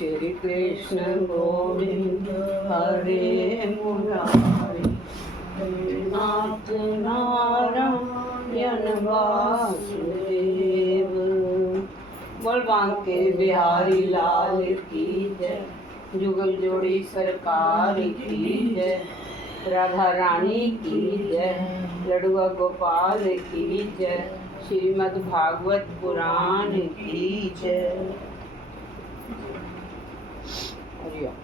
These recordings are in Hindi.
श्री कृष्ण गोविंद हरे मुरारी, नाथ नारायण वासुदेव। बलवान के बिहारी लाल की जय, जुगल जोड़ी सरकार की जय, राधा रानी की जय, लडुआ गोपाल की जय, श्रीमद् भागवत पुराण की जय। हरिओम।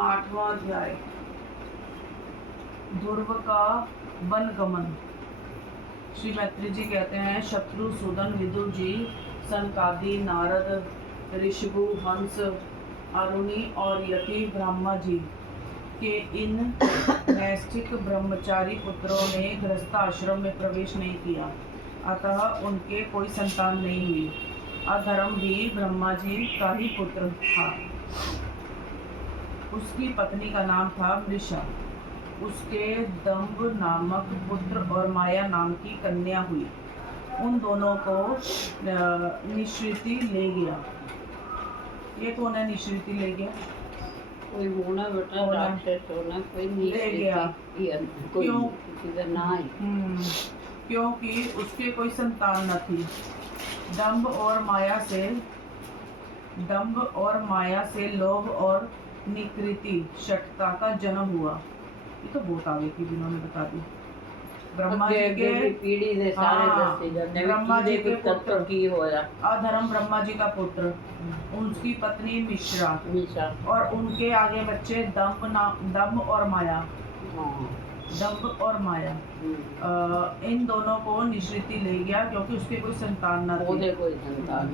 8वां अध्याय, ध्रुव का वनगमन। श्री मैत्री जी कहते हैं, शत्रुसूदन, विदुर जी, सनकादि, नारद, ऋषभु, हंस, अरुणि और यति ब्रह्मा जी के इन नैष्ठिक ब्रह्मचारी पुत्रों ने गृहस्थाश्रम में प्रवेश नहीं किया, अतः उनके कोई संतान नहीं हुई। अधर्म भी ब्रह्मा जी का ही पुत्र था। उसकी पत्नी का नाम था मृषा। उसके दंभ नामक पुत्र और माया नाम की कन्या हुई। उन दोनों को निश्रिति ले गया। ये कौन है निश्रिति ले गया? कोई होना बेटा, राक्षस होना, कोई ले गया। क्यों? ना ही। क्योंकि उसके कोई संतान न थी। दंभ और माया से लोभ और निकृति शठता का जन्म हुआ। ये तो बहुत आगे की जिन्होंने बता दी। ब्रह्मा जी के पीढ़ी से सारे दस्ते जाते, ब्रह्मा जी के पुत्र की होया। अधर्म ब्रह्मा जी का पुत्र, उनकी पत्नी मिश्रा और उनके आगे बच्चे दंभ और माया। दंभ और माया इन दोनों को निश्रिति ले गया क्योंकि उसके कोई संतान न थी।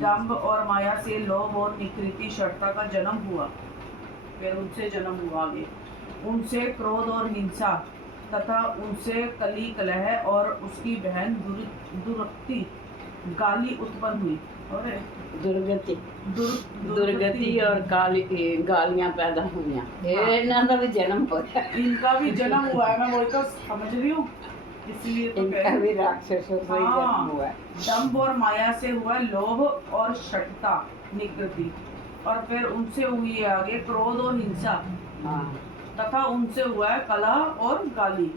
दंभ और माया से लोभ और निकृति शठता का जन्म हुआ। फिर उनसे जन्म हुआ आगे। उनसे क्रोध और हिंसा तथा उनसे कली कलह और उसकी बहन दुर्गति गाली उत्पन्न हुई। और दुर्गति और गालियां पैदा हुई। इनका भी जन्म होया। इनका भी जन्म हुआ है। मैं वही तो समझ रही हूँ, इसलिए तो इनका भी राक्षसों से जन्म हुआ है। दंभ और माया से हुआ लोभ और शठता निकृति, और फिर उनसे हुई है आगे क्रोध और हिंसा, तथा उनसे हुआ है कलह और गाली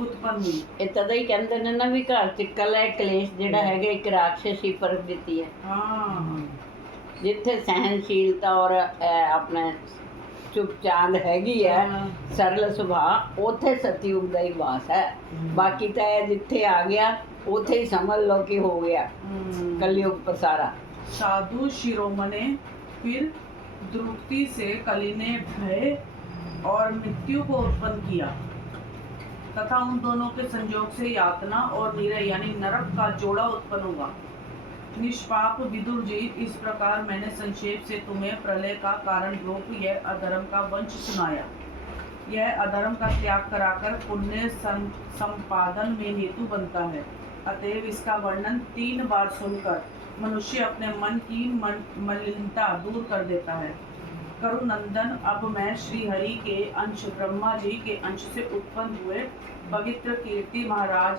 उत्पन्न हुई। ਇਹ ਤਦੇ ਹੀ ਕਹਿੰਦੇ ਨੇ ਨਾ ਵੀ ਘਰ ਚ ਕਲਹ ਕਲੇਸ਼ ਜਿਹੜਾ ਹੈਗਾ ਇੱਕ ਰਾਖਸ਼ੀ ਪ੍ਰਵਿਰਤੀ ਹੈ। ਜਿੱਥੇ ਸਹਿਨਸ਼ੀਲਤਾ ਔਰ ਆਪਣੇ ਚੁੱਪਚਾਂਦ ਹੈਗੀ ਹੈ, ਸਰਲ ਸੁਭਾਅ, ਉੱਥੇ ਸਤਿਯੁਗ ਦਾ ਹੀ ਵਾਸ ਹੈ। ਬਾਕੀ ਤਾਂ ਇਹ ਜਿੱਥੇ ਆ ਗਿਆ ਉੱਥੇ ਹੀ ਸਮਝ ਲਓ ਕਿ ਹੋ ਗਿਆ कलयुग पसारा। साधु शिरोमणे फिर द्रुपति से कली ने भय और मृत्यु को उत्पन्न किया तथा उन दोनों के संयोग से यातना और निरय यानी नरक का जोड़ा उत्पन्न होगा। निष्पाप विदुर जी, इस प्रकार मैंने संक्षेप से तुम्हें प्रलय का कारण रूप यह अधर्म का वंश सुनाया। यह अधर्म का त्याग कराकर पुण्य संपादन में हेतु बनता है। अतएव इसका वर्णन 3 बार सुनकर मनुष्य अपने मन की मलिनता दूर कर देता है। करुनंदन, अब मैं श्री हरि के अंश ब्रह्मा जी के अंश से उत्पन्न हुए पवित्र कीर्ति महाराज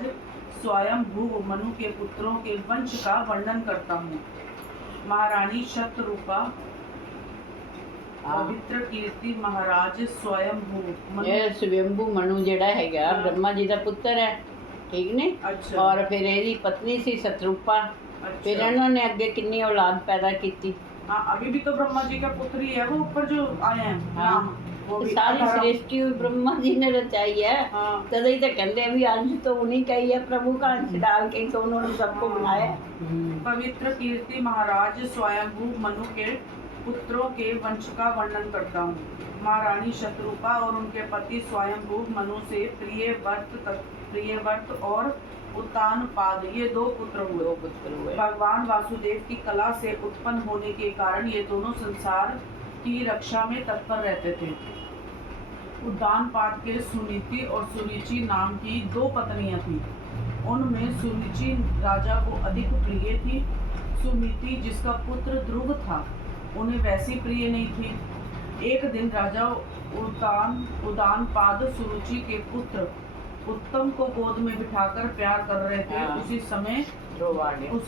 स्वयं भू मनु के पुत्रों के वंश का वर्णन करता हूँ। महारानी शतरूपा, पवित्र कीर्ति महाराज स्वयंभू स्वयंभू मनु जेड़ा हैगा ब्रह्मा जी का पुत्र है, ठीक ने। अच्छा। और फिर ਇਹਦੀ पत्नी सी शतरूपा। फिर इन्होंने आगे कितनी औलाद पैदा की थी। अभी भी तो ब्रह्मा जी का पुत्र ही है वो, ऊपर जो आए हैं नाम, वो भी सारी सृष्टि ब्रह्मा जी ने रचाई है। तद ही तो कहते हैं भी अंश तो उन्हीं का ही है, प्रभु का अंश डाल के तो उन्होंने सबको बनाया। पवित्र कीर्ति महाराज स्वयंभू मनु के पुत्रों के वंश का वर्णन करता हूँ। महारानी शतरूपा और उनके पति स्वयंभू मनु से प्रियव्रत और उत्तानपाद, ये 2 पुत्र हुए। भगवान वासुदेव की कला से उत्पन्न होने के कारण ये दोनों संसार की रक्षा में तत्पर रहते थे। उद्दानपाद के सुनीति और सुरुचि नाम की 2 पत्नियां थीं। उनमें सुरुचि राजा को अधिक प्रिय थी। सुनीति जिसका पुत्र ध्रुव था उन्हें वैसी प्रिय नहीं थी। एक दिन राजा उदानपाद सुरुचि के पुत्र उत्तम को गोद में बिठाकर प्यार कर रहे थे। हाँ। उसी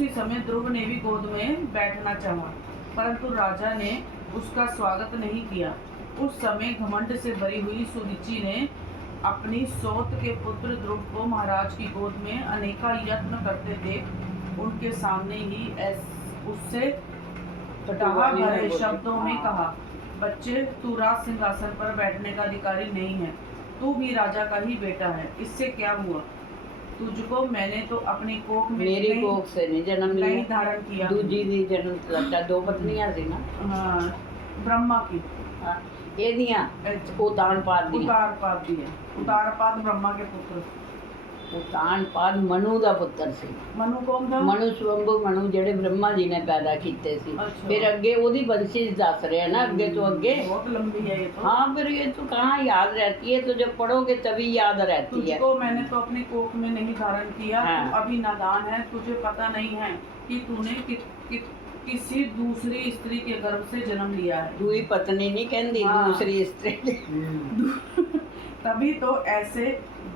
समय ध्रुव ने भी गोद में बैठना चाहा, परंतु राजा ने उसका स्वागत नहीं किया। उस समय घमंड से भरी हुई सुरुचि ने अपनी सौत के पुत्र ध्रुव को महाराज की गोद में अनेका यत्न करते देख उनके सामने ही उससे डहा भरे शब्दों में कहा, बच्चे, तू राज सिंहासन पर बैठने का अधिकारी नहीं है, तू भी राजा का ही बेटा है। इससे क्या हुआ? तुझको मैंने तो अपनी कोख में मेरी कोख से नहीं जन्म लिया, नहीं धारण किया। दूजी दी जन्म लट्टा, दो पत्नियां सी ना। हाँ, ब्रह्मा की ਇਹਦੀਆਂ ਉਤਾਨਪਾਦ ਦੀਆਂ। उतारपाद ब्रह्मा के पुत्र। ਉਤਾਨਪਾਦ ਮਨੂ ਦਾ ਪੁੱਤਰ ਸੀ। मनु कौन था? ਮਨੂ ਸਵੰਭੂ ਮਨੂ ਜਿਹੜੇ ਬ੍ਰਹਮਾ ਜੀ ਨੇ ਪੈਦਾ ਕੀਤੇ ਸੀ। अच्छा। ਫਿਰ ਅੱਗੇ ਉਹਦੀ ਵੰਸ਼ਿਸ਼ ਦੱਸ ਰਹੇ हैं ना, ਅੱਗੇ तो ਅੱਗੇ। बहुत लंबी है ये तो। हाँ, फिर ये तो कहाँ याद रहती है, तो जब पढ़ोगे तभी याद रहती है। तुझको मैंने तो अपनी कोख में नहीं धारण किया। हाँ। तू अभी नादान है, तुझे पता नहीं है कि तूने किसी दूसरी स्त्री के गर्भ से जन्म लिया है। दूई पत्नी नहीं कहती, हाँ। दूसरी स्त्री। तभी तो ऐसे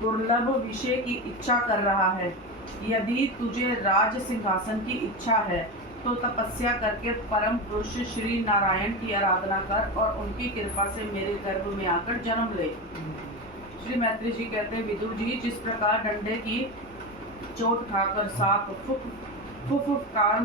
दुर्लभ विषय की इच्छा कर रहा है। यदि तुझे राज सिंहासन की इच्छा है तो तपस्या करके परम पुरुष श्री नारायण की आराधना कर और उनकी कृपा से मेरे गर्भ में आकर जन्म ले। श्री मैत्री जी कहते हैं, विदुर जी, जिस प्रकार डंडे की चोट खाकर सांप फुफकार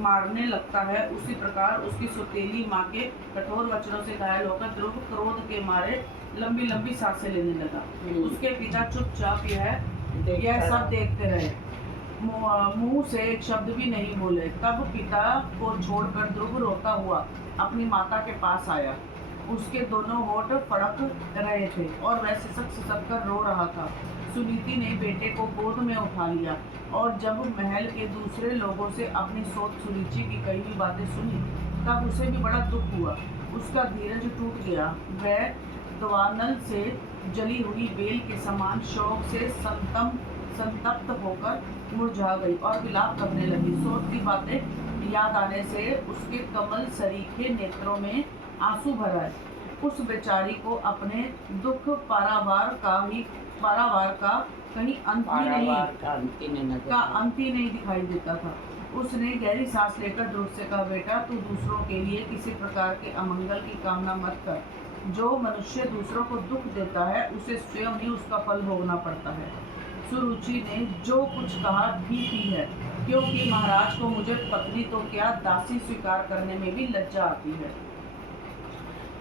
मारने लगता है, उसी प्रकार उसकी सौतेली माँ के कठोर वचनों से घायल होकर ध्रुव क्रोध के मारे लंबी लंबी सांसें लेने लगा। उसके पिता चुपचाप यह सब देखते रहे, मुंह से एक शब्द भी नहीं बोले। तब पिता को छोड़कर ध्रुव रोता हुआ अपनी माता के पास आया। उसके दोनों होठ फड़क रहे थे और वह सिसक कर रो रहा था। सुनीति ने बेटे को गोद में उठा लिया और जब महल के दूसरे लोगों से अपनी सोच सुरुचि की कई हुई बातें सुनी, तब उसे भी बड़ा दुख हुआ। उसका धीरज टूट गया। वह द्वानल से जली हुई बेल के समान शोक से संतप्त होकर मुरझा गई और विलाप करने लगी। सोच की बातें याद आने से उसके कमल सरीखे नेत्रों में आंसू भर आए। उस बेचारी को अपने दुख पारावार का कहीं अंत ही नहीं दिखाई देता था। उसने गहरी सांस लेकर ध्रुव से कहा, बेटा, तू दूसरों के लिए किसी प्रकार के अमंगल की कामना मत कर। जो मनुष्य दूसरों को दुख देता है उसे स्वयं ही उसका फल भोगना पड़ता है। सुरुचि ने जो कुछ कहा ठीक ही है, क्योंकि महाराज को मुझे पत्नी तो क्या दासी स्वीकार करने में भी लज्जा आती है।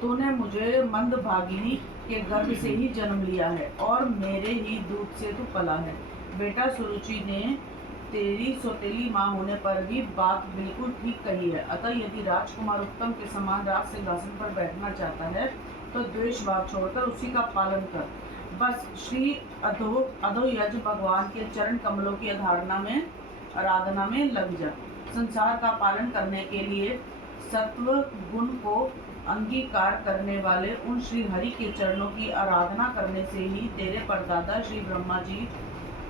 तूने मुझे मंदभागिनी के गर्भ से ही जन्म लिया है और मेरे ही दूध से तू पला है। बेटा, सुरुचि ने तेरी सौतेली माँ होने पर भी बात बिल्कुल ठीक कही है। अतः यदि राजकुमार उत्तम के समान राज सिंहासन पर बैठना चाहता है तो द्वेष भाव छोड़कर उसी का पालन कर। बस श्री अधोयज भगवान के चरण कमलों की आराधना में लग जा। संसार का पालन करने के लिए सत्व गुण को अंगीकार करने वाले उन श्री हरि के चरणों की आराधना करने से ही तेरे परदादा श्री ब्रह्मा जी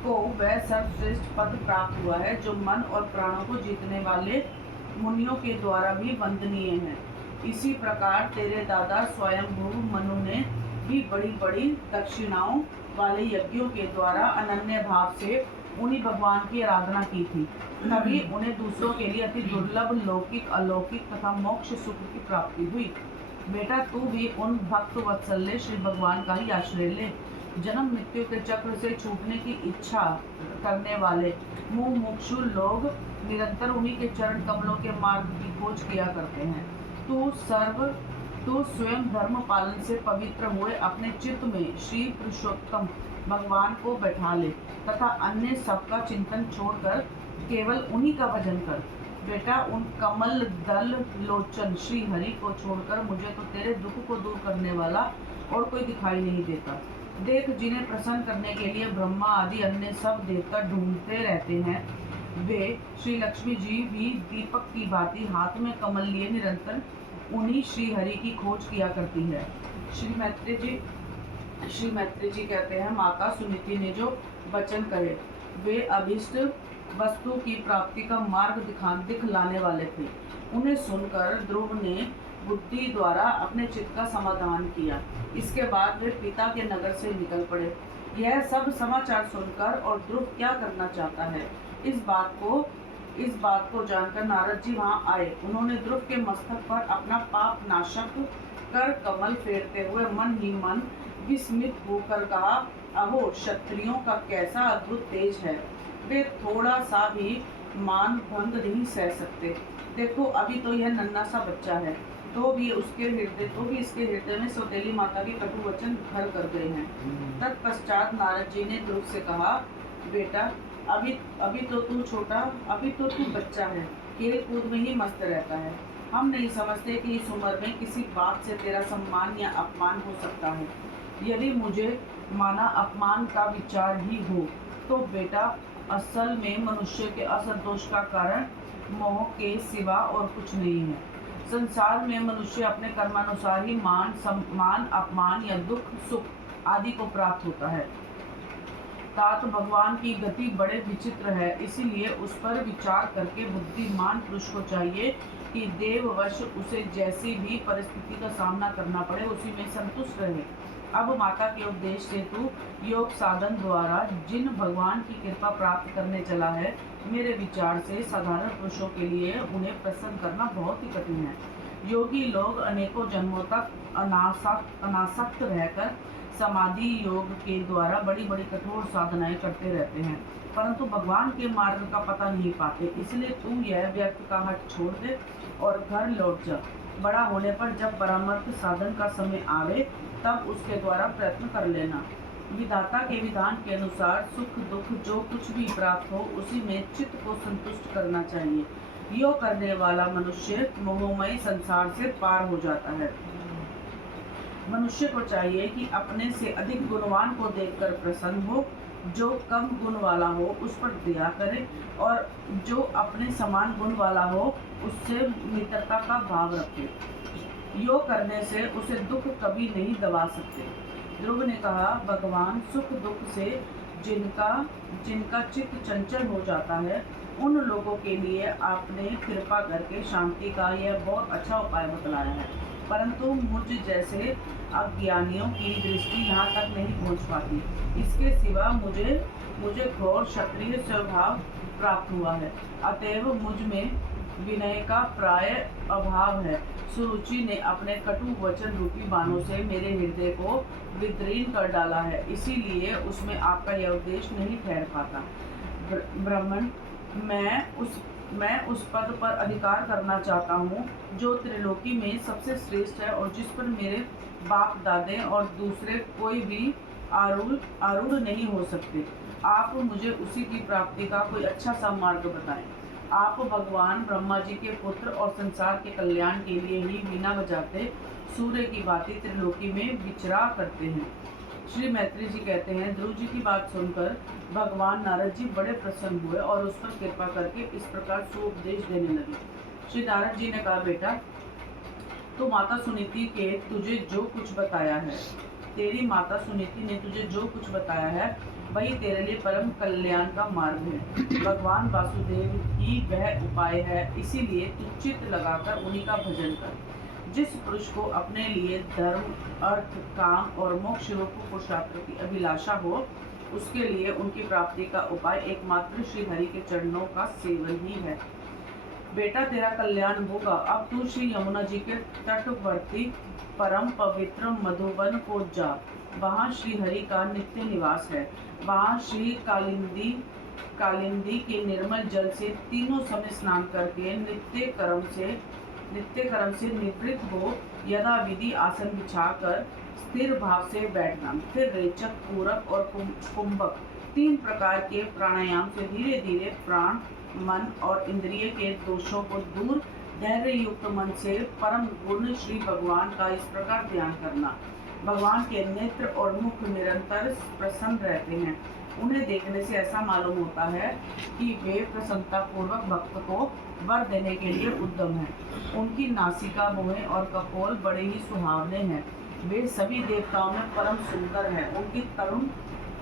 को वह सर्वश्रेष्ठ पद प्राप्त हुआ है जो मन और प्राणों को जीतने वाले मुनियों के द्वारा भी वंदनीय है। इसी प्रकार तेरे दादा स्वयंभू मनु ने भी बड़ी बड़ी दक्षिणाओं वाले यज्ञों के द्वारा अनन्य भाव से उन्हीं भगवान की आराधना की थी। तभी उन्हें दूसरों के लिए अति दुर्लभ लौकिक अलौकिक तथा मोक्ष सुख की प्राप्ति हुई। बेटा, तू भी उन भक्त वत्सल्य श्री भगवान का ही आश्रय ले। जन्म मृत्यु के चक्र से छूटने की इच्छा करने वाले मुमुक्षु लोग निरंतर उन्हीं के चरण कमलों के मार्ग की खोज किया करते हैं। तू स्वयं धर्म पालन से पवित्र हुए अपने चित्त में श्री पुरुषोत्तम भगवान को बैठा ले तथा अन्य सबका चिंतन छोड़कर केवल उन्हीं का भजन कर। बेटा, उन कमल दल लोचन श्री हरि को छोड़कर मुझे तो तेरे दुख को दूर करने वाला और कोई दिखाई नहीं देता। देख, जिन्हें प्रसन्न करने के लिए ब्रह्मा आदि अन्य सब देवता ढूंढते रहते हैं, वे श्री लक्ष्मी जी भी दीपक की भांति हाथ में कमल लिए निरंतर उन्हीं श्री हरि की खोज किया करती है। श्री मैत्री जी कहते हैं, माता सुनीति ने जो वचन कहे वे अभिष्ट वस्तु की प्राप्ति का मार्ग दिखलाने वाले थे। उन्हें सुनकर ध्रुव ने बुद्धि द्वारा अपने चित्त का समाधान किया। इसके बाद वे पिता के नगर से निकल पड़े। यह सब समाचार सुनकर और ध्रुव क्या करना चाहता है, इस बात को जानकर नारद जी वहां आए। उन्होंने ध्रुव के मस्तक पर अपना पाप नाशक कर कमल फेरते हुए मन ही मन विस्मित होकर कहा, अहो क्षत्रियों का कैसा अद्भुत तेज है, वे थोड़ा सा भी मान भंग नहीं सह सकते। देखो अभी तो यह नन्हा सा बच्चा है, तो भी इसके हृदय में सौतेली माता के कटु वचन भर कर गए हैं। तत्पश्चात नारद जी ने ध्रुव से कहा, बेटा अभी तो तू बच्चा है, खेल कूद में ही मस्त रहता है। हम नहीं समझते कि इस उम्र में किसी बात से तेरा सम्मान या अपमान हो सकता है। यदि मुझे माना अपमान का विचार ही हो तो बेटा असल में मनुष्य के असंतोष का कारण मोह के सिवा और कुछ नहीं है। संसार में मनुष्य अपने कर्मानुसार ही मान सम्मान अपमान या दुख सुख आदि को प्राप्त होता है। तात भगवान की गति बड़े विचित्र है, इसीलिए उस पर विचार करके बुद्धिमान पुरुष को चाहिए कि देववश उसे जैसी भी परिस्थिति का सामना करना पड़े उसी में संतुष्ट रहे। अब माता के उपदेश से तू योग साधन द्वारा जिन भगवान की कृपा प्राप्त करने चला है, मेरे विचार से साधारण पुरुषों के लिए उन्हें प्रसन्न करना बहुत ही कठिन है। योगी लोग अनेकों जन्मों तक अनासक्त रहकर समाधि योग के द्वारा बड़ी बड़ी कठोर साधनाएं करते रहते हैं, परंतु भगवान के मार्ग का पता नहीं पाते। इसलिए तू यह व्यर्थ का हट छोड़ दे और घर लौट जा। बड़ा होने पर जब परामर्श साधन का समय आवे तब उसके द्वारा प्रयत्न कर लेना। विधाता के विधान के अनुसार सुख दुख जो कुछ भी प्राप्त हो उसी में चित्त को संतुष्ट करना चाहिए। यो करने वाला मनुष्य मोहमय संसार से पार हो जाता है। मनुष्य को चाहिए कि अपने से अधिक गुणवान को देखकर प्रसन्न हो, जो कम गुण वाला हो उस पर दया करे और जो अपने समान गुण वाला हो उससे मित्रता का भाव रखे। योग करने से उसे दुख कभी नहीं दबा सकते। ध्रुव ने कहा, भगवान सुख दुख से जिनका चित्त चंचल हो जाता है उन लोगों के लिए आपने कृपा करके शांति का यह बहुत अच्छा उपाय बतलाया है, परंतु मुझ जैसे अज्ञानियों की दृष्टि यहाँ तक नहीं पहुँच पाती। इसके सिवा मुझे घोर क्षत्रिय स्वभाव प्राप्त हुआ है, अतएव मुझ में विनय का प्राय अभाव है। सुरुचि ने अपने कटु वचन रूपी बाणों से मेरे हृदय को विदीर्ण कर डाला है, इसीलिए उसमें आपका यह उपदेश नहीं ठहर पाता। ब्राह्मण, मैं उस पद पर अधिकार करना चाहता हूँ जो त्रिलोकी में सबसे श्रेष्ठ है और जिस पर मेरे बाप दादे और दूसरे कोई भी आरूढ़ नहीं हो सकते। आप मुझे उसी की प्राप्ति का कोई अच्छा सा मार्ग बताएं। आप भगवान ब्रह्मा जी के पुत्र और संसार के कल्याण के लिए ही बिना बजाते सूर्य की भांति त्रिलोकी में विचरा करते हैं। श्री मैत्री जी कहते हैं, ध्रुव जी की बात सुनकर भगवान नारद जी बड़े प्रसन्न हुए और उस पर कृपा करके इस प्रकार सुपदेश देने लगे। श्री नारद जी ने कहा, बेटा तो माता सुनीति के तुझे जो कुछ बताया है, तेरी माता सुनीति ने तुझे जो कुछ बताया है वही तेरे लिए परम कल्याण का मार्ग है। भगवान वासुदेव ही वह उपाय है, इसीलिए तू चित्त लगाकर उन्हीं का भजन कर। जिस पुरुष को अपने लिए धर्म अर्थ काम और मोक्ष रूप पुरुषार्थ की अभिलाषा हो उसके लिए उनकी प्राप्ति का उपाय एकमात्र श्री हरि के चरणों का सेवन ही है। बेटा तेरा कल्याण होगा। अब तू श्री यमुना जी के तटवर्ती परम पवित्र मधुवन को जा, वहाँ श्री हरि का नित्य निवास है। वहाँ श्री कालिंदी के निर्मल जल से तीनों समय स्नान करके नित्य कर्म से निवृत्त हो यथा विधि आसन बिछाकर स्थिर भाव से बैठना। फिर रेचक, पूरक और कुंभक 3 प्रकार के प्राणायाम से धीरे धीरे प्राण मन और इंद्रिय के दोषों को दूर धैर्य युक्त मन से परम गुण श्री भगवान का इस प्रकार ध्यान करना। भगवान के नेत्र और मुख निरंतर प्रसन्न रहते हैं। उन्हें देखने से ऐसा मालूम होता है कि वे प्रसन्नता पूर्वक भक्त को वर देने के लिए उद्यम हैं। उनकी नासिका, मुँह और कपोल बड़े ही सुहावने हैं। वे सभी देवताओं में परम सुंदर हैं। उनकी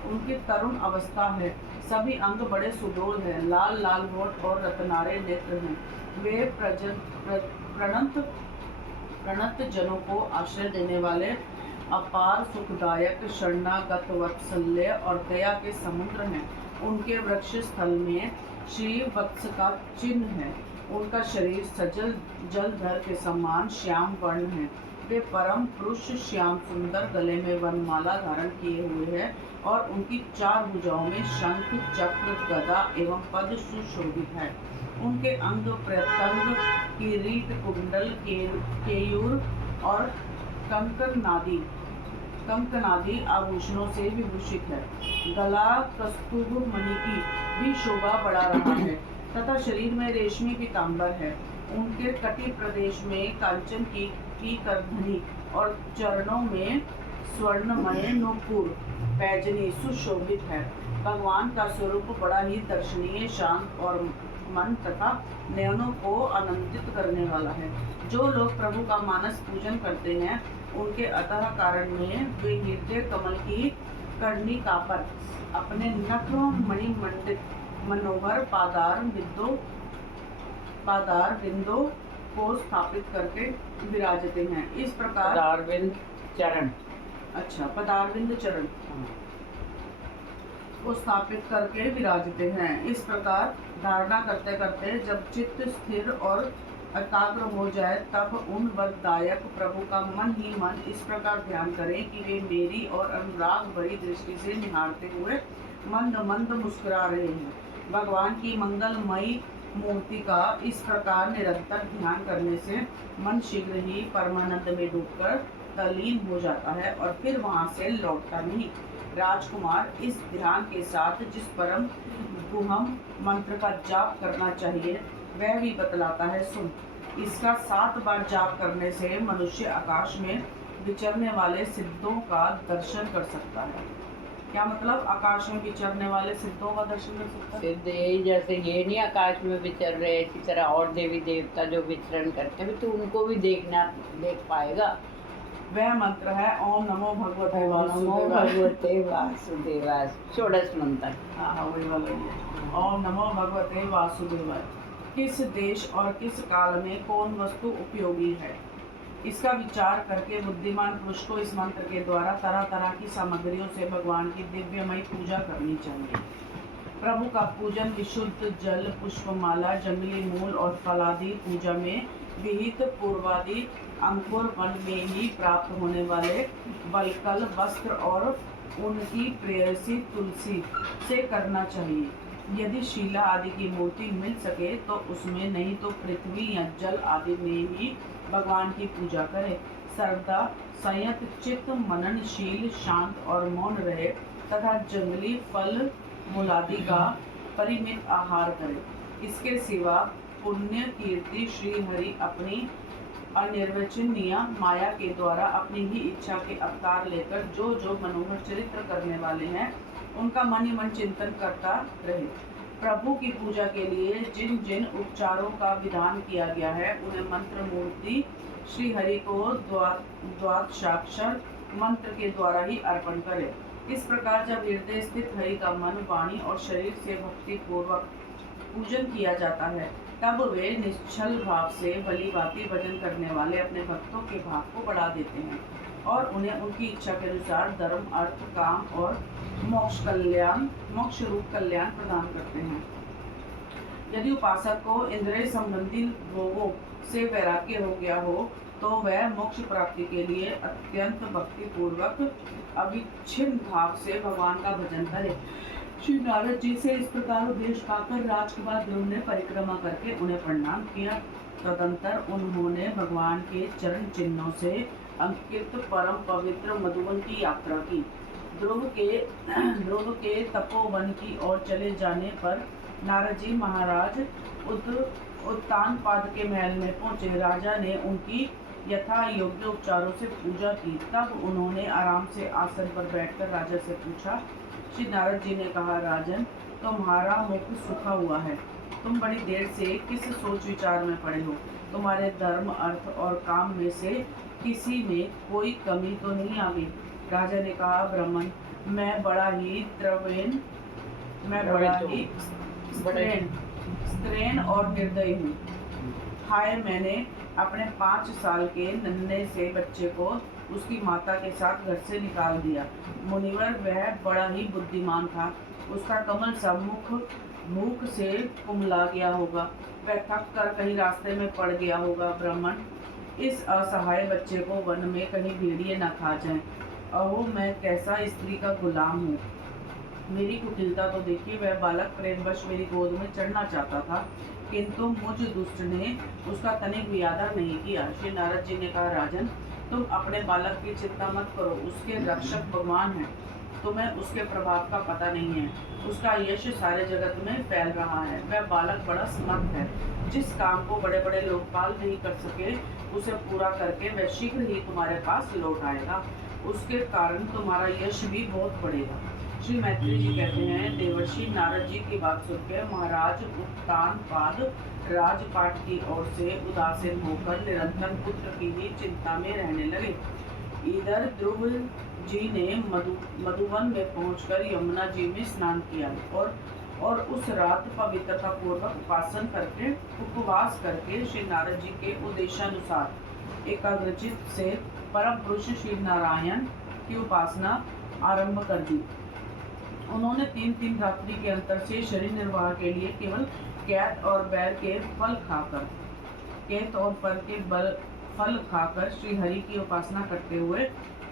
उनकी तरुण अवस्था है। सभी अंग बड़े सुडौल हैं, लाल लाल होठ और रत्नारे नेत्र हैं। वे प्रणत जनों को आश्रय देने वाले अपार सुखदायक शरणागत वत्सल्य और दया के समुद्र हैं। उनके वृक्ष स्थल में श्री वत्स का चिन्ह है। उनका शरीर सजल जलधर के समान श्याम वर्ण है। वे परम पुरुष श्याम सुंदर, गले में वनमाला धारण किए हुए हैं और उनकी 4 भुजाओं में शंख, चक्र, गदा एवं पद सुशोभित है। उनके अंग प्रत्यंग किरीट, कुंडल, केयूर और कंकनादि आभूषणों से विभूषित है। गला कस्तूर मणि की भी शोभा बढ़ा रहा है तथा शरीर में रेशमी पीताम्बर है। उनके कटी प्रदेश में कांचन की करधनी और चरणों में स्वर्णमय नूपुर पैजनी सुशोभित है। भगवान का स्वरूप बड़ा ही दर्शनीय, शांत और मन तथा नयनों को आनंदित करने वाला है। जो लोग प्रभु का मानस पूजन करते हैं उनके अतः कारण में वे हृदय कमल की कर्णिका पर अपने नख मणिमंडित मनोहर पादार बिंदों को स्थापित करके विराजते हैं। इस प्रकार पदारविंद चरण को स्थापित करके विराजते हैं। इस प्रकार धारणा करते करते जब चित्त स्थिर और एकाग्र हो जाए तब उन वरदायक प्रभु का मन ही मन इस प्रकार ध्यान करें कि वे मेरी और अनुराग भरी दृष्टि से निहारते हुए मंद मंद मुस्कुरा रहे हैं। भगवान की मंगलमयी मूर्ति का इस प्रकार निरंतर ध्यान करने से मन शीघ्र ही परमानंद में डूबकर तल्लीन हो जाता है और फिर वहां से लौटता नहीं। राजकुमार, इस ध्यान के साथ जिस परम गुहम मंत्र का जाप करना चाहिए वह भी बतलाता है, सुन। इसका 7 बार जाप करने से मनुष्य आकाश में विचरने वाले सिद्धों का दर्शन कर सकता है। क्या मतलब? आकाश में विचरने वाले सिद्धों का दर्शन कर सकता है। सिद्ध यही, जैसे ये नहीं आकाश में विचर रहे, इसी तरह और देवी देवता जो विचरण करते हैं तो उनको भी देख पाएगा। वह मंत्र है ओम नमो भगवते वासुदेवाय, षोडश मंत्र। हाँ, वही वाला ही है। ओम नमो भगवते वासुदेवाय। किस देश और किस काल में कौन वस्तु उपयोगी है, इसका विचार करके बुद्धिमान पुरुष को इस मंत्र के द्वारा तरह तरह की सामग्रियों से भगवान की दिव्यमयी पूजा करनी चाहिए। प्रभु का पूजन विशुद्ध जल, पुष्पमाला, जंगली मूल और फलादि पूजा में विहित पूर्वादि अंकुर वन में ही प्राप्त होने वाले बलकल वस्त्र और उनकी प्रेयसी तुलसी से करना चाहिए। यदि शिला आदि की मूर्ति मिल सके तो उसमें, नहीं तो पृथ्वी या जल आदि में ही भगवान की पूजा करें। सर्वदा संयत चित्त, मननशील, शांत और मौन रहे तथा जंगली फल मूलादि का परिमित आहार करें। इसके सिवा पुण्य कीर्ति श्री हरि अपनी अनिर्वचनीय माया के द्वारा अपनी ही इच्छा के अवतार लेकर जो जो मनोहर चरित्र करने वाले हैं उनका मन ही मन चिंतन करता रहे। प्रभु की पूजा के लिए जिन जिन उपचारों का विधान किया गया है उन्हें मंत्र मूर्ति श्री हरि को द्वादशाक्षर मंत्र के द्वारा ही अर्पण करें। इस प्रकार जब हृदय स्थित हरि का मन, वाणी और शरीर से भक्ति पूर्वक पूजन किया जाता है तब वे निश्चल भाव से भली भांति भजन करने वाले अपने भक्तों के भाव को बढ़ा देते हैं और उन्हें उनकी इच्छा के अनुसार धर्म, अर्थ, काम और मोक्ष रूप कल्याण प्रदान करते हैं। यदि उपासक को इंद्रिय संबंधी भोगों से वैराग्य हो गया हो तो वह मोक्ष प्राप्ति के लिए अत्यंत भक्ति पूर्वक अविच्छिन्न भाव से भगवान का भजन करे। श्री नारद जी से इस प्रकार उपदेश पाकर राजकुमार ध्रुव ने परिक्रमा करके उन्हें प्रणाम किया। तदंतर उन्होंने भगवान के चरण चिन्हों से अंकित परम पवित्र मधुवन की यात्रा की। ध्रुव के तपोवन की ओर चले जाने पर नारद जी महाराज उत्तानपाद के महल में पहुंचे। राजा ने उनकी यथा योग्य उपचारों से पूजा की। तब उन्होंने आराम से आसन पर बैठकर राजा से पूछा। श्री नारद जी ने कहा, राजन, तुम्हारा मुख सूखा हुआ है। तुम बड़ी देर से किस सोच विचार में पड़े हो? तुम्हारे धर्म, अर्थ और काम में से किसी में कोई कमी तो नहीं आ गई? राजा ने कहा, ब्राह्मण, मैं बड़ा ही स्त्रीण और निर्दयी हूँ। हाय, मैंने अपने 5 साल के नन्हे से बच्चे को उसकी माता के साथ घर से निकाल दिया। मुनिवर, वह बड़ा ही बुद्धिमान था। उसका कमल सा मुख भूख से कुम्हला गया होगा। वह थक कर कहीं रास्ते में पड़ गया होगा। ब्राह्मण, इस असहाय बच्चे को वन में कहीं भेड़िए न खा जाएं। अहो, मैं कैसा स्त्री का गुलाम हूँ। मेरी कुटिलता तो देखिए। वह बालक प्रेमवश मेरी गोद में चढ़ना चाहता था, किंतु मुझ दुष्ट ने उसका तनिक भी आदर नहीं किया। श्री नारद जी ने कहा, राजन, तुम अपने बालक की चिंता मत करो। उसके रक्षक भगवान हैं। तुम्हें उसके प्रभाव का पता नहीं है। उसका यश सारे जगत में फैल रहा है। वह बालक बड़ा समर्थ है। जिस काम को बड़े बड़े लोकपाल नहीं कर सके, उसे पूरा करके वह शीघ्र ही तुम्हारे पास लौट आएगा। उसके कारण तुम्हारा यश भी बहुत बढ़ेगा। श्री मैत्री जी कहते हैं, देवर्षि नारद जी की बात सुनकर महाराज उत्तानपाद राजपाट की ओर से उदासीन होकर निरंतर पुत्र की ही चिंता में रहने लगे। इधर ध्रुव जी ने मधुवन में पहुंचकर यमुना जी में स्नान किया और उस रात पवित्रता पूर्वक उपवास करके श्री नारद जी के उद्देशानुसार एकाग्रचित से परम पुरुष श्री नारायण की उपासना आरंभ कर दी। उन्होंने 3 रात्रि के अंतर से शरीर निर्वाह के लिए केवल कैत और बैर के फल खाकर श्री हरि की उपासना करते हुए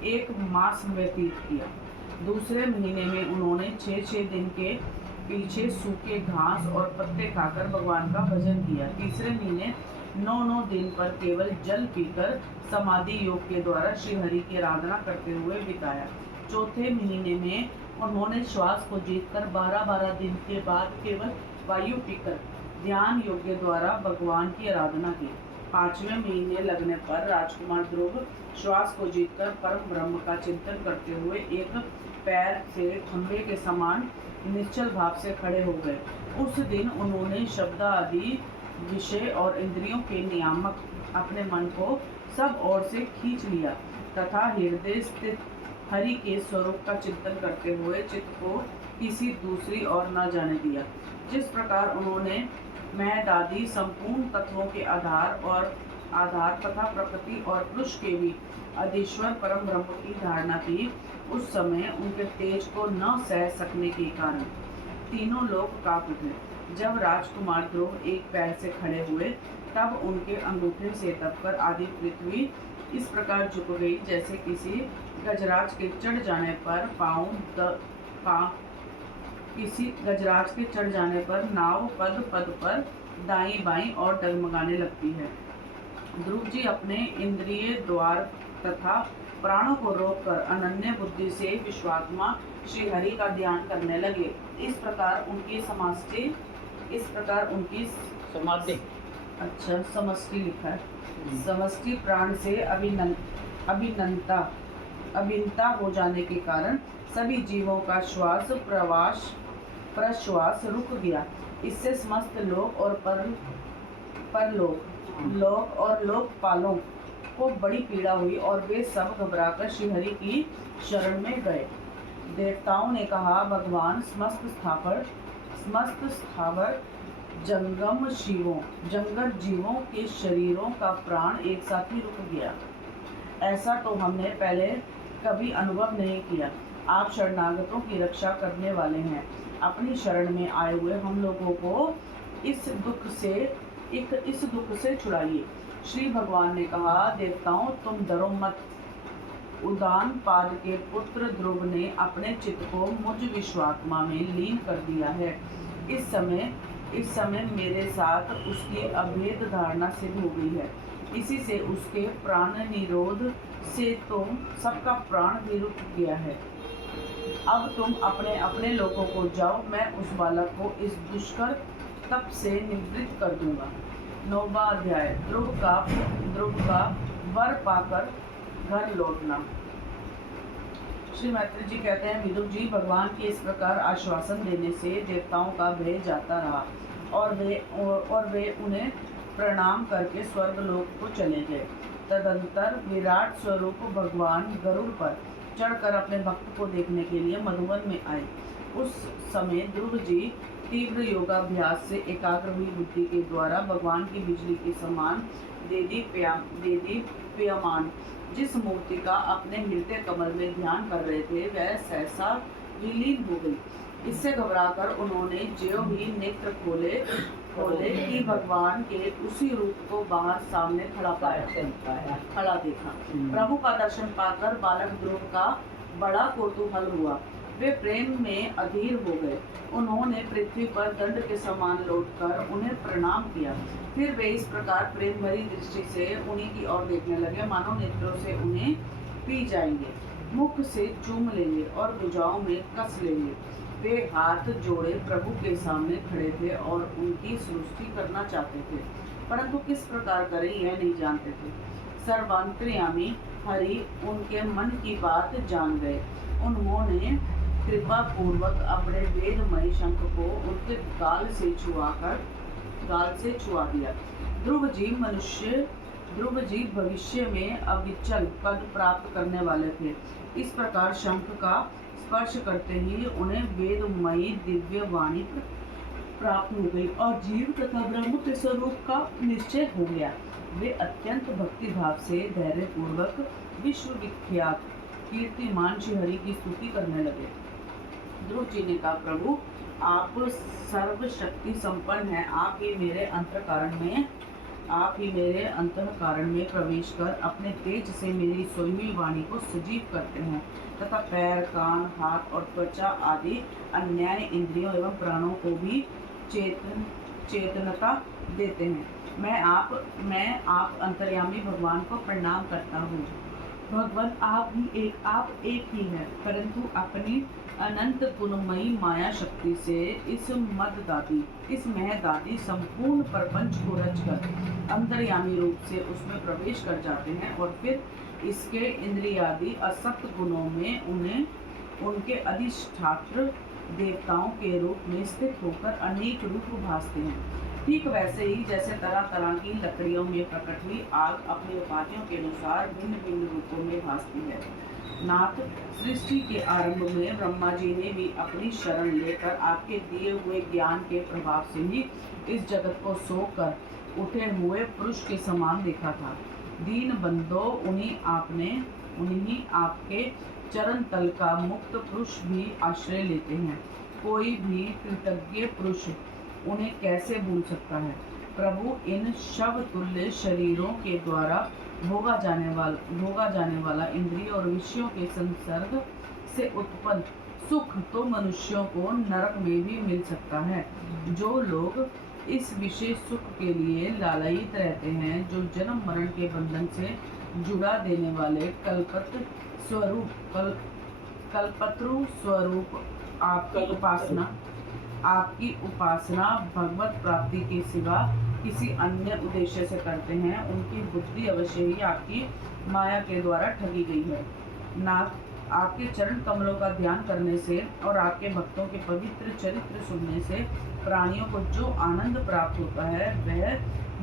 1 मास व्यतीत किया। दूसरे महीने में उन्होंने 6 दिन के पीछे सूखे घास और पत्ते खाकर भगवान का भजन किया। तीसरे महीने 9 दिन पर केवल जल पीकर समाधि योग के द्वारा श्री हरि की आराधना करते हुए बिताया। चौथे महीने में उन्होंने श्वास को जीतकर 12 दिन के बाद केवल वायु पीकर ध्यान योग के द्वारा भगवान की आराधना की। 5वें महीने लगने पर राजकुमार ध्रुव श्वास को जीतकर परम ब्रह्म का चिंतन करते हुए एक पैर से खंभे के समान निश्चल भाव से खड़े हो गए। उस दिन उन्होंने शब्द आदि विषय और इंद्रियों के नियामक अपने मन को सब ओर से खींच लिया तथा हृदय स्थित हरि के स्वरूप का चिंतन करते हुए चित्त को किसी दूसरी ओर न जाने दिया। जिस प्रकार उन्होंने महद आदि संपूर्ण तत्वों के आधार तथा प्रकृति और पुरुष के भी अधीश्वर परम ब्रह्म की धारणा की, उस समय उनके तेज को न सह सकने के कारण तीनों लोग कांप उठे। जब राजकुमार ध्रुव एक पैर से खड़े हुए, तब उनके अंगूठे से दबकर आदि पृथ्वी इस प्रकार झुक गई जैसे किसी गजराज के चढ़ जाने पर नाव पद पर दाईं बाईं और डगमगाने लगती है। ध्रुव जी अपने इंद्रिय द्वार तथा प्राणों को रोककर अनन्य बुद्धि से विश्वात्मा श्री हरि का ध्यान करने लगे। इस प्रकार उनकी समष्टि लिखा है। समष्टि प्राण से अभिन्नता हो जाने के कारण सभी जीवों का श्वास प्रश्वास रुक गया। इससे समस्त लोक और लोकपालों को बड़ी पीड़ा हुई और वे सब घबराकर श्रीहरि की शरण में गए। देवताओं ने कहा, भगवान, समस्त स्थावर जंगम जीवों के शरीरों का प्राण एक साथ ही रुक गया। ऐसा तो हमने पहले कभी अनुभव नहीं किया। आप शरणागतों की रक्षा करने वाले हैं। अपनी शरण में आए हुए हम लोगों को इस दुख से छुड़ाइए। श्री भगवान ने कहा, देवताओं, तुम डरो मत। उदानपाद के पुत्र ध्रुव ने अपने चित्त को मुझ विश्वात्मा में लीन कर दिया है। इस समय मेरे साथ उसकी अभेद धारणा सिद्ध हो गई है। इसी से उसके प्राण निरोध से तो सबका प्राण भी रुक गया है। अब तुम अपने अपने लोगों को जाओ। मैं उस बालक को इस दुष्कर तप से निवृत्त कर दूंगा। 9वां अध्याय, ध्रुव का वर पाकर घर लौटना। श्री मैत्री जी कहते हैं, विदुर जी, भगवान के इस प्रकार आश्वासन देने से देवताओं का भय जाता रहा और वे उन्हें प्रणाम करके स्वर्गलोक को चले गए। तदंतर विराट स्वरूप भगवान गरुड़ पर चढ़कर अपने भक्त को देखने के लिए मधुवन में आए। उस समय ध्रुव जी तीव्र योगाभ्यास से एकाग्र हुई बुद्धि के द्वारा भगवान की बिजली के समान देदीप्यमान जिस मूर्ति का अपने हृदय कमल में ध्यान कर रहे थे वह सहसा विलीन हो गई। इससे घबराकर उन्होंने ज्यों ही नेत्र खोले कि भगवान के उसी रूप को बाहर सामने खड़ा देखा। प्रभु का दर्शन पाकर बालक ध्रुव का बड़ा कौतूहल हुआ। वे प्रेम में अधीर हो गए। उन्होंने पृथ्वी पर दंड के समान लौटकर उन्हें प्रणाम किया। फिर वे इस प्रकार प्रेम भरी दृष्टि से उन्हीं की ओर देखने लगे मानो नेत्रों से उन्हें पी जाएंगे, मुख से चूम लेंगे और भुजाओं में कस लेंगे। वे हाथ जोड़े प्रभु के सामने खड़े थे और उनकी सृष्टि करना चाहते थे, परंतु किस प्रकार करें यह नहीं जानते थे। सर्वांतर्यामी हरि उनके मन की बात जान गए। उन्होंने कृपा पूर्वक अपने वेदमयी शंख को उनके गाल से छुआ दिया। ध्रुव जी भविष्य में अविचल पद प्राप्त करने वाले थे। इस प्रकार शंख का स्पर्श करते ही उन्हें वेदमयी दिव्य वाणी प्राप्त हो गई और जीव तथा ब्रह्म के स्वरूप का निश्चय हो गया। वे अत्यंत भक्ति भाव से धैर्य पूर्वक विश्वविख्यात कीर्तिमान श्रीहरि की स्तुति करने लगे। ध्रुव जी ने कहा, प्रभु आप सर्वशक्ति संपन्न हैं। आप ही मेरे अंतःकरण में प्रवेश कर अपने तेज से मेरी सोई हुई वाणी को सजीव करते हैं तथा पैर, कान, हाथ और त्वचा आदि अन्य इंद्रियों एवं प्राणों को भी चेतनता देते हैं। मैं आप अंतर्यामी भगवान को प्रणाम करता हूँ। भगवान आप एक ही है, परंतु अपनी अनंत गुणमयी माया शक्ति से इस महदादी संपूर्ण प्रपंच को रचकर अंतर्यामी रूप से उसमें प्रवेश कर जाते हैं और फिर इसके इंद्रियादि असक्त गुणों में उनके अधिष्ठात्र देवताओं के रूप में स्थित होकर अनेक रूप भासते हैं। ठीक वैसे ही जैसे तरह तरह की लकड़ियों में प्रकट हुई आग अपनी उपाधियों के अनुसार भिन्न भिन्न रूपों में भासती है। नाथ, सृष्टि के आरंभ में ब्रह्मा जी ने भी अपनी शरण लेकर आपके दिए हुए ज्ञान के प्रभाव से ही इस जगत को सोकर उठे हुए पुरुष के समान देखा था। दीन बंदो, उन्हीं आपके चरण तल का मुक्त पुरुष भी आश्रय लेते हैं। कोई भी कृतज्ञ पुरुष उन्हें कैसे भूल सकता है। प्रभु, इन शव तुल्य शरीरों के द्वारा भोगा जाने वाला इंद्रिय और विषयों के संसर्ग से उत्पन्न सुख तो मनुष्यों को नरक में भी मिल सकता है। जो लोग इस विशेष सुख के लिए लालयित रहते हैं, जो जन्म मरण के बंधन से जुड़ा देने वाले कल्पतरु स्वरूप आपकी उपासना भगवत प्राप्ति के सिवा किसी अन्य उद्देश्य से करते हैं, उनकी बुद्धि अवश्य ही आपकी माया के द्वारा ठगी गई है। नाथ, आपके चरण कमलों का ध्यान करने से और आपके भक्तों के पवित्र चरित्र सुनने से प्राणियों को जो आनंद प्राप्त होता है वह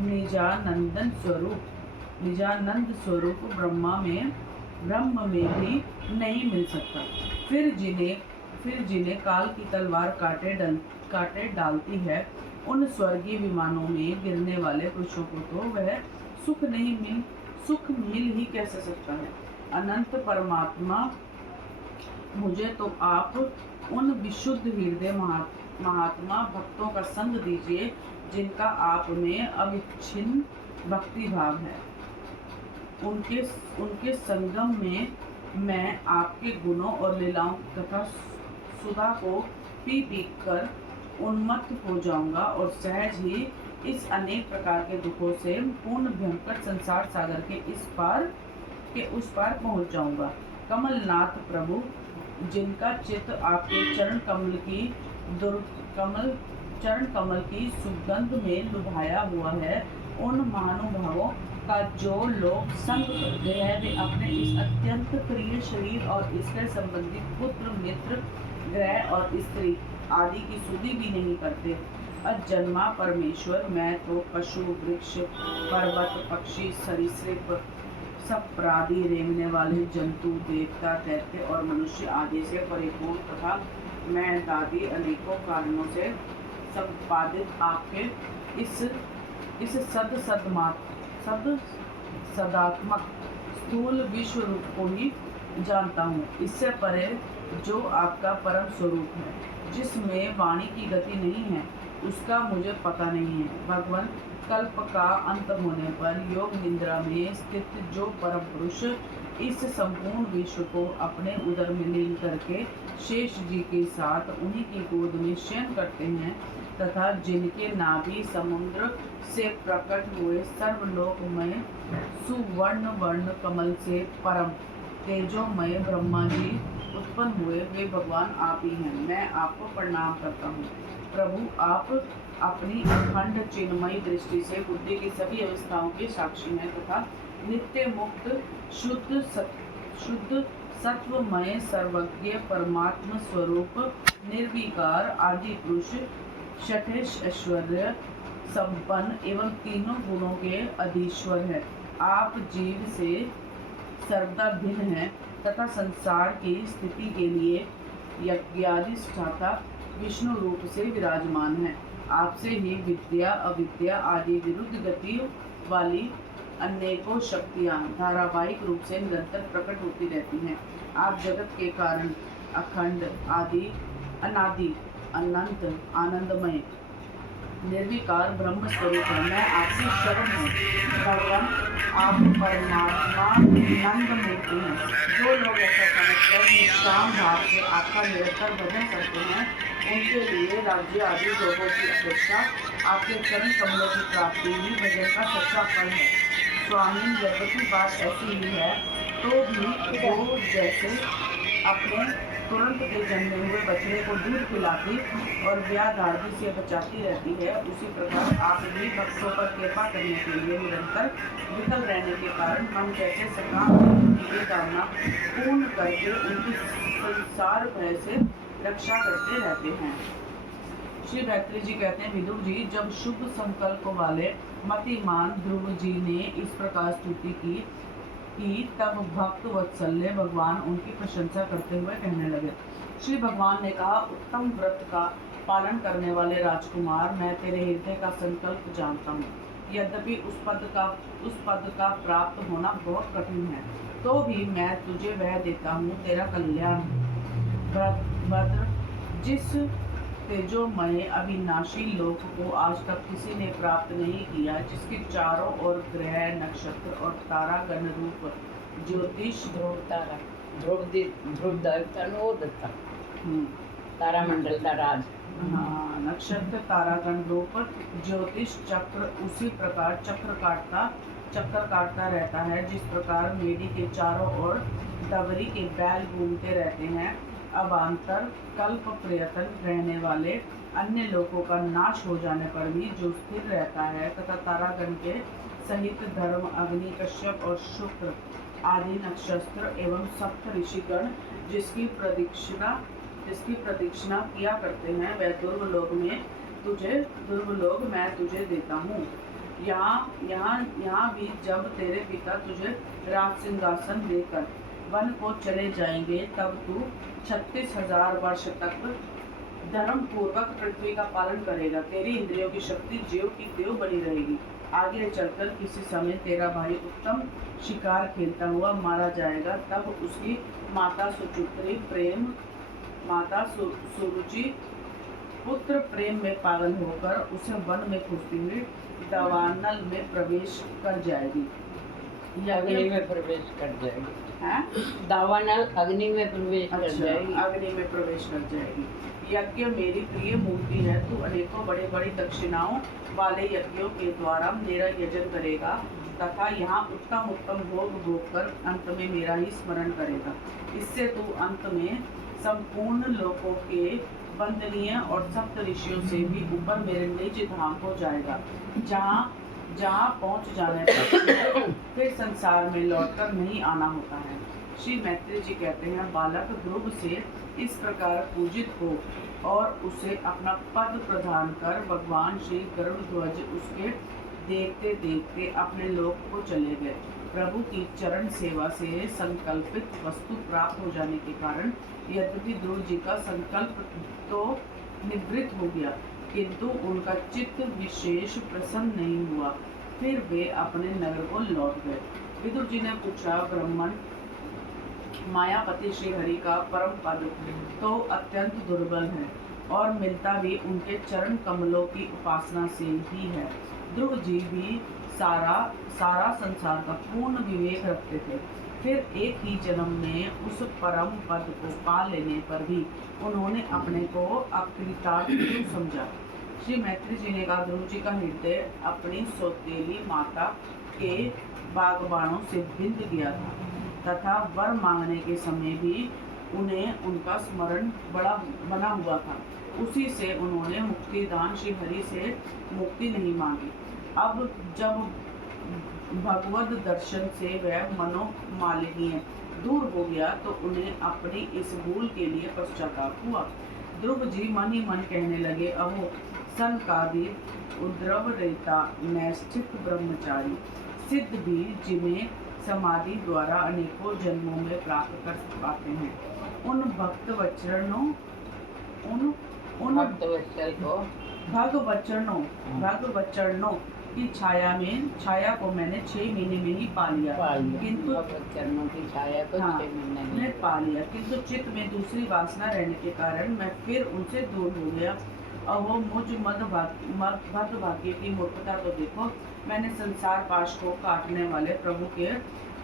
निजानंद स्वरूप ब्रह्म में भी नहीं मिल सकता। फिर जिन्हें काल की तलवार काटे डालती है, उन स्वर्गीय विमानों में गिरने वाले पुरुषों को तो वह सुख मिल ही कैसे सकता है। अनंत परमात्मा, मुझे तो आप उन विशुद्ध हृदय महात्मा भक्तों का संग दीजिए जिनका आप में अविच्छिन्न भक्ति भाव है। उनके संगम में मैं आपके गुणों और लीलाओं तथा सुधा को पी कर उन्मत्त हो जाऊंगा और सहज ही इस अनेक प्रकार के दुखों से पूर्ण भयंकर संसार सागर के उस पार पहुंच जाऊंगा। कमलनाथ प्रभु, जिनका चित्त आपके चरण कमल की सुगंध में लुभाया हुआ है, उन महानुभावों का जो लोग संग करते हैं वे अपने इस अत्यंत प्रिय शरीर और इससे संबंधित पुत्र, मित्र, ग्रह और स्त्री आदि की सुधि भी नहीं करते। अजन्मा परमेश्वर, मैं तो पशु, वृक्ष, पर्वत, पक्षी, सब प्राणी, रेंगने वाले जंतु, देवता, दैत्य और मनुष्य आदि से परिपूर्ण तथा मैं दादी अनेकों कारणों से संपादित आपके इस सदात्मक स्थूल विश्व रूप को ही जानता हूँ। इससे परे जो आपका परम स्वरूप है, जिसमें वाणी की गति नहीं है, उसका मुझे पता नहीं है। भगवान, कल्प का अंत होने पर योग निद्रा में स्थित जो परम पुरुष इस संपूर्ण विश्व को अपने उदर में लीन करके शेष जी के साथ उन्हीं की गोद में शयन करते हैं तथा जिनके नाभि समुद्र से प्रकट हुए सर्वलोकमय सुवर्ण वर्ण कमल से परम तेजोमय ब्रह्मा जी उत्पन्न हुए, वे भगवान आप ही हैं। मैं आपको प्रणाम करता हूँ। प्रभु, आप अपनी अखंड चिन्मयी दृष्टि से बुद्धि की सभी अवस्थाओं के साक्षी हैं तथा नित्य मुक्त शुद्ध सत्वमय सर्वज्ञ परमात्म स्वरूप निर्विकार आदि पुरुष षठेश ऐश्वर्य संपन्न एवं तीनों गुणों के अधीश्वर है। आप जीव से सर्वदा भिन्न हैं तथा संसार की स्थिति के लिए यज्ञाधिष्ठाता विष्णु रूप से विराजमान है। आपसे ही विद्या अविद्या आदि विरुद्ध गति वाली अनेकों शक्तियाँ धारावाहिक रूप से निरंतर प्रकट होती रहती हैं। आप जगत के कारण अखंड आदि अनादि अनंत आनंदमय निर्विकार ब्रह्म स्वरूप है। मैं आपकी शरण हूँ। भगवान, आप परमात्मा नंद मूर्ति हैं। जो लोग ऐसा समझकर निष्काम भाव से आपका निरंतर भजन करते हैं, उनके लिए राज्य आदि भोगों की अपेक्षा आपके चरण कमलों की प्राप्ति ही भजन का सच्चा फल है। स्वामी, यद्यपि बात ऐसी ही है तो भी वो जैसे अपने तुरंत के जन्मे हुए बछड़े को दूध पिलाती और ब्याह दादी से बचाती रहती है, उसी प्रकार आप भी भक्तों पर कृपा करने के लिए निरंतर विकल रहने के कारण हम जैसे सकाम की कामना पूर्ण करके उनकी संसार भय से रक्षा करते रहते हैं। श्री गायत्री जी कहते हैं, विदुर जी, जब शुभ संकल्प वाले मतिमान ध्रुव जी ने इस प्रकार स्तुति की तब भक्त वत्सल्य भगवान उनकी प्रशंसा करते हुए कहने लगे। श्री भगवान ने कहा, उत्तम व्रत का पालन करने वाले राजकुमार, मैं तेरे हृदय का संकल्प जानता हूँ। यद्यपि उस पद का प्राप्त होना बहुत कठिन है, तो भी मैं तुझे वह देता हूँ, तेरा कल्याण। भद्र, जिस तेजोमय अविनाशी लोक को आज तक किसी ने प्राप्त नहीं किया, जिसके चारों ओर ग्रह नक्षत्र और तारा गण रूप ज्योतिष ध्रुव तारा ध्रुव देवता तारा मंडल का राज, हाँ, नक्षत्र तारागण रूप ज्योतिष चक्र उसी प्रकार चक्कर काटता रहता है, जिस प्रकार मेढी के चारों ओर डबरी के बैल घूमते रहते हैं। अवान्तर कल्प प्रयत्न रहने वाले अन्य लोगों का नाश हो जाने पर भी जो स्थिर रहता है तथा तारागण के सहित धर्म, अग्नि, कश्यप और शुक्र आदि नक्षत्र एवं सप्त ऋषिगण जिसकी प्रदक्षिणा किया करते हैं, वह दुर्वलोक मैं तुझे देता हूँ। यहाँ भी जब तेरे पिता तुझे राज सिंहासन देकर वन को चले जाएंगे, तब तू 36,000 वर्ष तक धर्म पूर्वक पृथ्वी का पालन करेगा। तेरी इंद्रियों की शक्ति ज्यों की त्यों बनी रहेगी। आगे चलकर किसी समय तेरा भाई उत्तम शिकार खेलता हुआ मारा जाएगा, तब उसकी माता सुरुचि पुत्र प्रेम में पागल होकर उसे वन में खोजती हुई दावानल में प्रवेश कर जाएगी। अग्नि में प्रवेश कर जाएगी। दावानल अग्नि में प्रवेश कर जाएगी। अग्नि में प्रवेश कर जाएगी। यज्ञ मेरी प्रिय मूर्ति है। तू अनेकों बड़े बड़ी दक्षिणाओं वाले यज्ञों के द्वारा मेरा यजन करेगा तथा यहाँ उत्तम उत्तम भोग कर अंत में मेरा ही स्मरण करेगा। इससे तू अंत में संपूर्ण लोकों के वंदनीय और सप्त ऋषियों से भी ऊपर मेरे निज धाम को जाएगा, जहाँ पहुँच जाने पर फिर संसार में लौटकर नहीं आना होता है। श्री मैत्री जी कहते हैं, बालक ध्रुव से इस प्रकार पूजित हो और उसे अपना पद प्रदान कर भगवान श्री गरुड़ ध्वज उसके देखते देखते अपने लोक को चले गए। प्रभु की चरण सेवा से संकल्पित वस्तु प्राप्त हो जाने के कारण यद्यपि ध्रुव जी का संकल्प तो निवृत्त हो गया, किंतु उनका चित्त विशेष प्रसन्न नहीं हुआ। फिर वे अपने नगर को लौट गए। विदुर जी ने पूछा, ब्राह्मण, मायापति श्री हरि का परम पद तो अत्यंत दुर्बल है और मिलता भी उनके चरण कमलों की उपासना से ही है। ध्रुव जी भी सारा संसार का पूर्ण विवेक रखते थे, फिर एक ही जन्म में उस परम पद को पा लेने पर भी उन्होंने अपने को अकृतार्थ क्यों समझा। श्री मैत्री जी ने कहा, ध्रुव जी का हृदय अपनी सौतेली माता के बागबानों से बिंद गया था तथा वर मांगने के समय भी उन्हें उनका स्मरण बना हुआ था। उसी से उन्होंने मुक्तिदान श्री हरि से मुक्ति नहीं मांगी। अब जब भगवद दर्शन से वह मनोमालिन्य दूर हो गया तो उन्हें अपनी इस भूल के लिए पश्चाताप हुआ। ध्रुव जी मन ही मन कहने लगे, अहो सनकादि उद्रव रेता नैष्ठिक ब्रह्मचारी सिद्ध भी जिन्हें समाधि द्वारा अनेकों जन्मों में प्राप्त कर पाते हैं, उन भगवचरणों की छाया को मैंने 6 महीने में ही पा लिया, किंतु चरणों की छाया को 6 महीने में पा लिया, किंतु चित्त में दूसरी वासना रहने के कारण मैं फिर उनसे दूर हो गया। अहो मुझ मदभाग्य की मूर्खता को देखो, मैंने संसार पाश को काटने वाले प्रभु के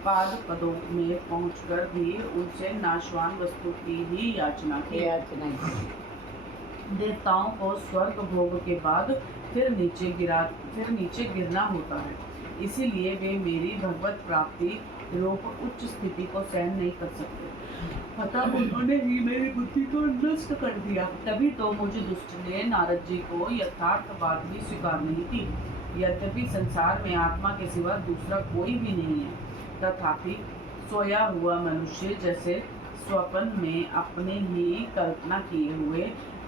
पाद पदों में पहुंचकर भी उनसे नाशवान वस्तु की ही याचना की। देवताओं को स्वर्ग भोग के बाद फिर नीचे गिरना होता है, इसीलिए वे मेरी भगवत प्राप्ति रूप उच्च स्थिति को सहन नहीं कर सकते। अतः उन्होंने ही मेरी बुद्धि को नष्ट कर दिया। तभी तो मुझे दुष्ट ने नारद जी को यथार्थ बात भी स्वीकार नहीं की। यद्यपि संसार में आत्मा के सिवा दूसरा कोई भी नहीं है, तथापि सोया हुआ मनुष्य जैसे स्वप्न में अपने ही कल्पना किए हुए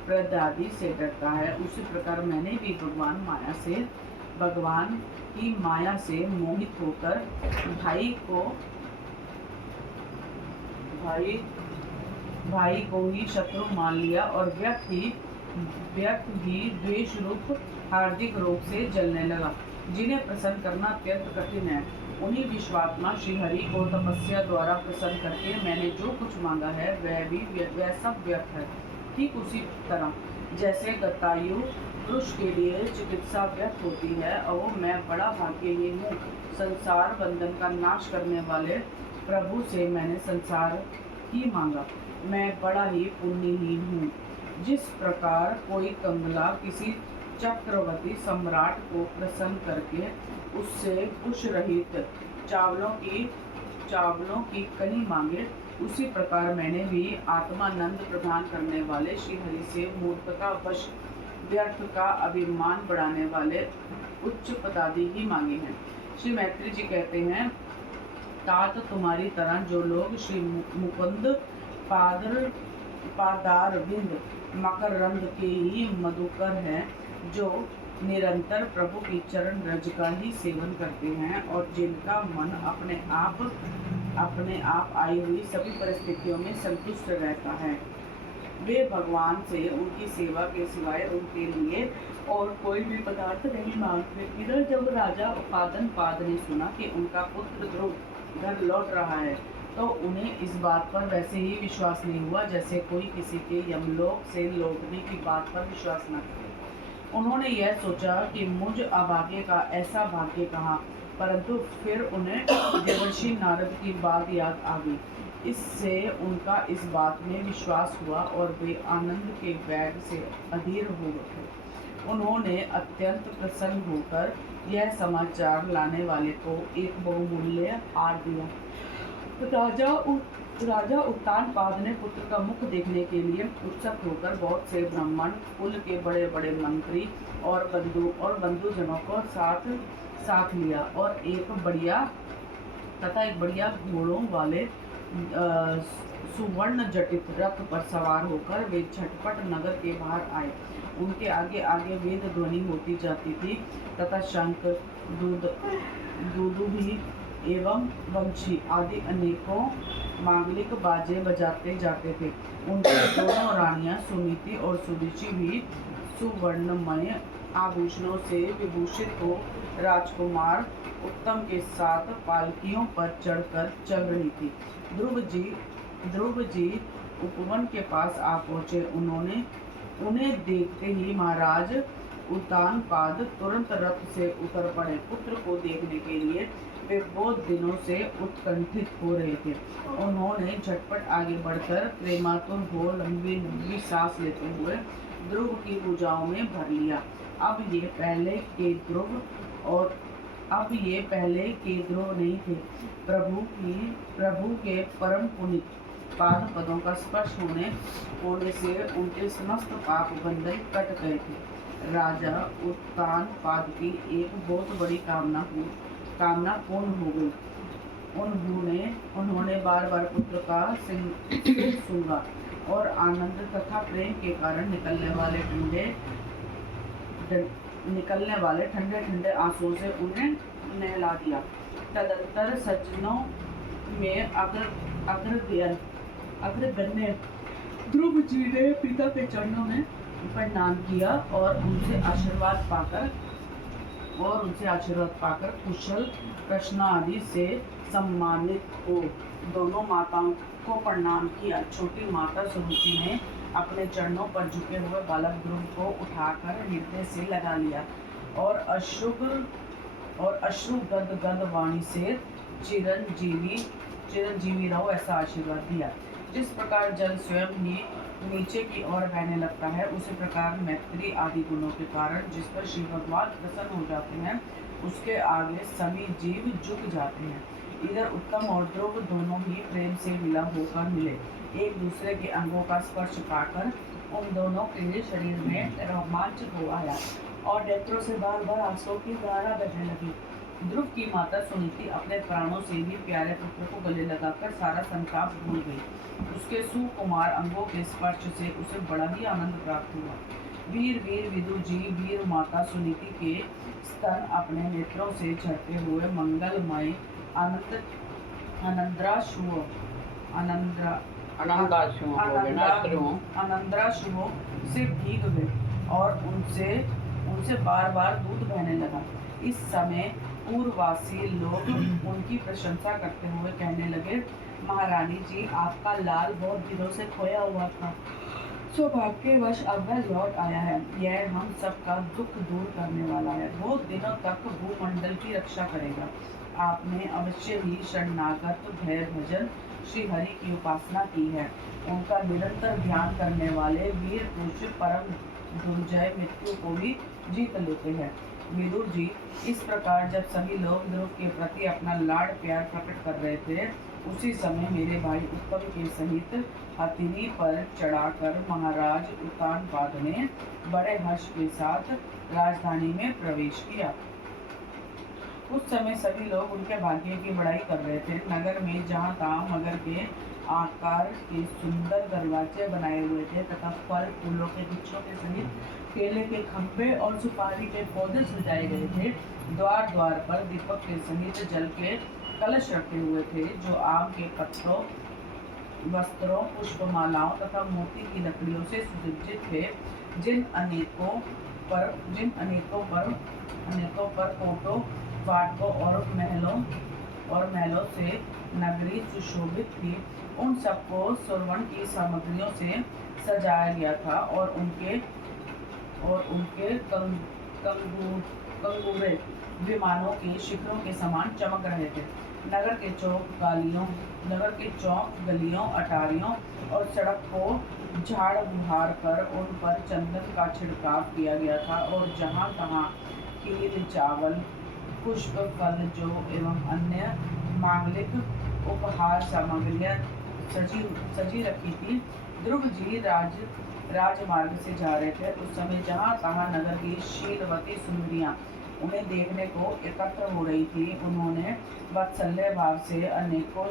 प्रदादि से डरता है, उसी प्रकार मैंने भी भगवान की माया से मोहित होकर भाई को ही शत्रु मान लिया और व्यर्थ ही द्वेष रूप हार्दिक रोग से जलने लगा, जिन्हें प्रसन्न करना अत्यंत कठिन है। उन्हीं विश्वात्मा श्री हरि को तपस्या द्वारा प्रसन्न करके मैंने जो कुछ मांगा है वह सब व्यर्थ है। ठीक उसी तरह जैसे गतायु पुरुष के लिए चिकित्सा व्यर्थ होती है, और मैं बड़ा भाग्यहीन हूँ। संसार बंधन का नाश करने वाले प्रभु से मैंने संसार ही मांगा, मैं बड़ा ही पुण्यहीन हूँ। जिस प्रकार कोई कंगला किसी चक्रवर्ती सम्राट को प्रसन्न करके उससे कुश रहित चावलों की कनी मांगे, उसी प्रकार मैंने भी आत्मानंद प्रदान करने वाले श्री हरि से मूर्खता वश व्यर्थ का अभिमान बढ़ाने वाले उच्च पदादि ही मांगे हैं। श्री मैत्री जी कहते हैं, तात तुम्हारी तरह जो लोग श्री मुकुंद पादारविंद मकरंद के ही मधुकर हैं, जो निरंतर प्रभु की चरण रज का ही सेवन करते हैं और जिनका मन अपने आप आई हुई सभी परिस्थितियों में संतुष्ट रहता है, वे भगवान से उनकी सेवा के सिवाय उनके लिए और कोई भी पदार्थ नहीं मांगते। इधर जब राजा उत्पादनपाद ने सुना कि उनका पुत्र ध्रुव घर लौट रहा है, तो उन्हें इस बात पर वैसे ही विश्वास नहीं हुआ जैसे कोई किसी के यमलोक से लौटने की बात पर विश्वास न करे। उन्होंने यह सोचा कि मुझ अभागे का ऐसा भाग्य कहाँ, परंतु फिर उन्हें देवर्षि नारद की बात याद आ गई। इससे उनका इस बात में विश्वास हुआ और वे आनंद के वेग से अधीर हो गए। उन्होंने अत्यंत प्रसन्न होकर यह समाचार लाने वाले को एक बहुमूल्य हार दिया। राजा उत्तानपाद ने पुत्र का मुख देखने के लिए उत्सुक होकर बहुत से ब्राह्मण, कुल के बड़े बड़े मंत्री और बंधुजनों को साथ लिया और एक बढ़िया घोड़ों वाले सुवर्ण जटित रथ पर सवार होकर वे झटपट नगर के बाहर आए। उनके आगे आगे वेद ध्वनि होती जाती थी तथा शंख, दुदुभी एवं वंशी आदि अनेकों मांगलिक बाजे बजाते जाते थे। उनकी दोनों रानियां सुनीति और सुरुचि भी सुवर्णमय आभूषणों से विभूषित हो राजकुमार उत्तम के साथ पालकियों पर चढ़कर चल रही थी। ध्रुव जी उपवन के पास आ पहुंचे। उन्हें देखते ही महाराज उत्तानपाद तुरंत रथ से उतर पड़े। पुत्र को देखने के लिए वे बहुत दिनों से उत्कंठित हो रहे थे। उन्होंने झटपट आगे बढ़कर प्रेमातुर हो लंबी लंबी सांस लेते हुए ध्रुव की भुजाओं में भर लिया। अब ये पहले के ध्रुव नहीं थे। प्रभु के परम पुनीत पाद पदों का स्पर्श होने से उनके समस्त पाप बंधन कट गए थे। राजा उत्तानपाद की एक बहुत बड़ी कामना पूर्ण हो गई। उन्होंने बार बार पुत्र का सिर सूंघा और आनंद तथा प्रेम के कारण निकलने वाले ठंडे ठंडे आंसुओं से उन्हें नहला दिया। तदंतर सज्जनों में अग्रगण्य ध्रुव जी ने पिता के चरणों में प्रणाम किया और उनसे आशीर्वाद पाकर कुशल प्रश्न आदि से सम्मानित हो दोनों माताओं को प्रणाम किया। छोटी माता सुरुचि ने अपने चरणों पर झुके हुए बालक ध्रुव को उठाकर हृदय से लगा लिया और अश्रु गद वाणी से चिरंजीवी रहो ऐसा आशीर्वाद दिया। जिस प्रकार जल स्वयं ही नीचे की ओर बहने लगता है, उसी प्रकार मैत्री आदि गुणों के कारण जिस पर श्री भगवान प्रसन्न हो जाते हैं, उसके आगे सभी जीव झुक जाते हैं। इधर उत्तम और ध्रुव दोनों ही प्रेम से मिला होकर मिले। एक दूसरे के अंगों का स्पर्श पाकर उन दोनों के शरीर में रोमांच हो आया और नेत्रों से बार बार आंसुओं की धारा बहने लगी। ध्रुव की माता सुनीति अपने प्राणों से भी प्यारे पुत्र को गले लगाकर सारा संताप भूल गई। उसके सुकुमार अंगों के स्पर्श से उसे बड़ा ही आनंद प्राप्त हुआ। वीर विदुर जी वीर माता सुनीति के स्तन अपने नेत्रों से झरते हुए मंगलमय आनंदाश्रुओं से भीग गए और उनसे बार बार दूध बहने लगा। इस समय पूर्ववासी लोग उनकी प्रशंसा करते हुए कहने लगे, महारानी जी, आपका लाल बहुत दिनों से खोया हुआ था, सौभाग्यवश अब वह लौट आया है। यह हम सबका दुख दूर करने वाला है, बहुत दिनों तक भूमंडल की रक्षा करेगा। आपने अवश्य ही शरणागत भय भजन श्री हरि की उपासना की है। उनका निरंतर ध्यान करने वाले वीर पुरुष परम दुर्जय मृत्यु को भी जीत लेते हैं। विदुर जी, इस प्रकार जब सभी लोग ध्रुव के प्रति अपना लाड़ प्यार प्रकट कर रहे थे, उसी समय मेरे भाई उत्तम के सहित हथिनी पर चढ़ाकर महाराज उत्तानपाद ने बड़े हर्ष के साथ राजधानी में प्रवेश किया। उस समय सभी लोग उनके भाग्य की बड़ाई कर रहे थे। नगर में जहाँ तहाँ मगर के आकार के सुंदर दरवाजे बनाए हुए थे तथा फल फूलों के गुच्छों के सहित केले के खंभे और सुपारी के पौधे सजाए गए थे। द्वार द्वार पर दीपक के सहित जल के कलश रखे हुए थे, जो आम के पत्तों, वस्त्रों, पुष्पमालाओं तथा मोती की लकड़ियों से सुसज्जित थे। जिन अनेकों पर कोटों, फाटकों और महलों से नगरी सुशोभित थी। उन सबको स्वर्ण की सामग्रियों से सजाया गया था और उनके कंगूरे विमानों के शिखरों के समान चमक रहे थे। नगर के चौक गलियों, अटारियों और सड़क को झाड़ बुहार कर उन पर चंदन का छिड़काव किया गया था और जहाँ तहाँ खीर, चावल, पुष्प, फल, जौ एवं अन्य मांगलिक उपहार सामग्रियां सजी रखी थी। ध्रुव जी राजमार्ग से जा रहे थे। उस समय जहाँ तहाँ नगर की शीलवती सुंदरियां उन्हें देखने को एकत्र हो रही थी। उन्होंने वात्सल्य भाव से अनेकों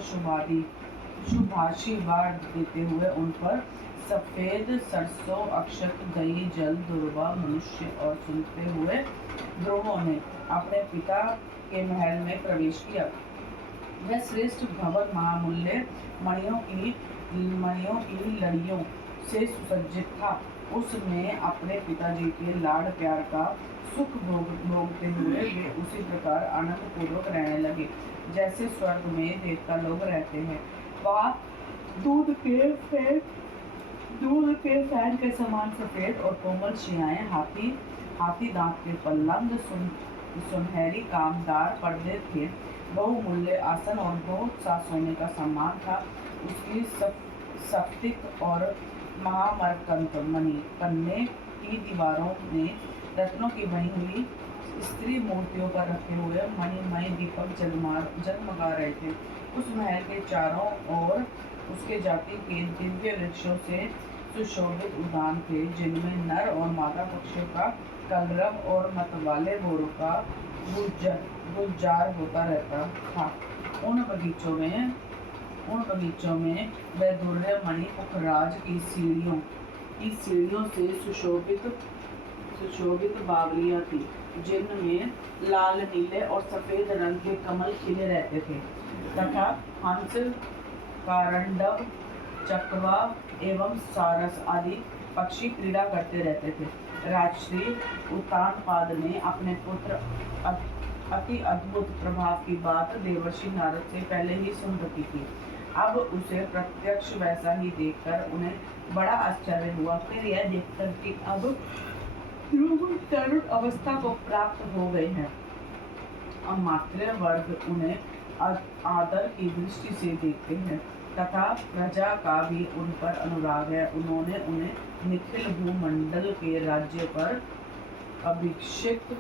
शुभाशी वार देते हुए उन पर सफेद सरसों, अक्षत, दही, जल, दुर्वा, मनुष्य और सुनते हुए ध्रुवों ने अपने पिता के महल में प्रवेश किया। वह श्रेष्ठ भवन महामूल्य मणियों की लड़ियों से सुसज्जित था। उसमें अपने पिताजी के लाड प्यार का सुख भोगते हुए वे उसी प्रकार आनंद पूर्वक रहने लगे जैसे स्वर्ग में देवता लोग रहते हैं। वह दूध के फैन के समान सफेद और कोमल शियाएं, हाथी दांत के पल्लंग, सुनहरी कामदार पर्दे थे, बहुमूल्य आसन और बहुत सा सोने का सामान था। उसकी स्फटिक और महामरकंत मणि कन्ने की दीवारों में रत्नों की बनी हुई स्त्री मूर्तियों पर रखे हुए मणिमय दीपक जगमगा रहे थे। उस महल के चारों ओर उसके जाति के दिव्य वृक्षों से सुशोभित उद्यान थे, जिनमें नर और मादा पक्षियों का कलरव और मतवाले घोड़ों का गुलजार होता रहता था। उन बगीचों में वैदुर्य मणि पुखराज की सीढ़ियों से सुशोभित बावलियां थी, जिनमें लाल, नीले और सफेद रंग के कमल खिले रहते थे तथा हंस, कारंडव, चकवा एवं सारस आदि पक्षी क्रीड़ा करते रहते थे। राजश्री उत्तानपाद ने अपने पुत्र अति अद्भुत प्रभाव की बात देवर्षि नारद से पहले ही सुन रखी थी। अब उसे प्रत्यक्ष वैसा ही देखकर उन्हें बड़ा आश्चर्य हुआ। फिर यह देखकर कि अब तरुण अवस्था को प्राप्त हो गए हैं, अब मातृ वर्ग उन्हें आदर की दृष्टि से देखते हैं तथा प्रजा का भी उन पर अनुराग है। उन्होंने उन्हें निखिल भूमंडल के राज्य पर अभिषिक्त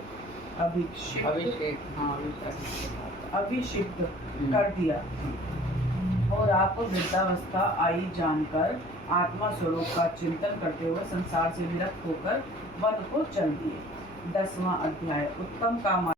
कर दिया और आप वृद्धावस्था आई जानकर आत्मा स्वरूप का चिंतन करते हुए संसार से विरक्त होकर वन को चल दिए। 10वां अध्याय उत्तम का